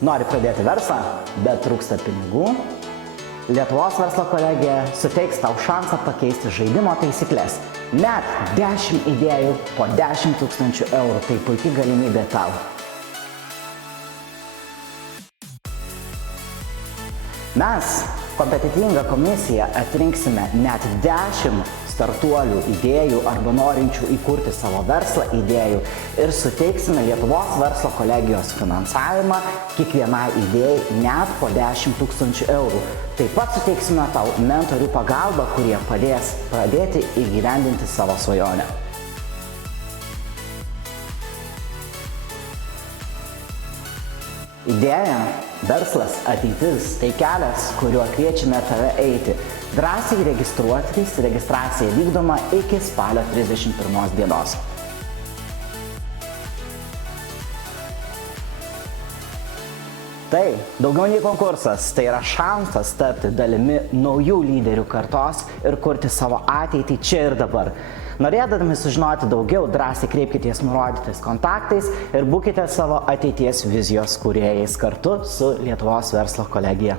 Nori pradėti verslą, bet trūksta pinigų? Lietuvos verslo kolegija suteiks tau šansą pakeisti žaidimo taisyklės. Net 10 idėjų po 10 000 eurų. Tai puikiai galimybė tau. Mes, kompetitinga komisija, atrinksime net 10 startuolių idėjų arba norinčių įkurti savo verslą idėjų ir suteiksime Lietuvos verslo kolegijos finansavimą kiekvienai idėjai net po 10 000 eurų. Taip pat suteiksime tau mentorių pagalbą, kurie padės pradėti įgyvendinti savo svajonę. Idėja, verslas, ateitis – tai kelias, kuriuo kviečiame tave eiti. Drąsiai registruotis, registracija vykdoma iki spalio 31 dienos. Tai daugiau nei konkursas, tai yra šansas tapti dalimi naujų lyderių kartos ir kurti savo ateitį čia ir dabar. Norėdami sužinoti daugiau, drąsiai kreipkitės nurodytais kontaktais ir būkite savo ateities vizijos kūrėjais kartu su Lietuvos verslo kolegija.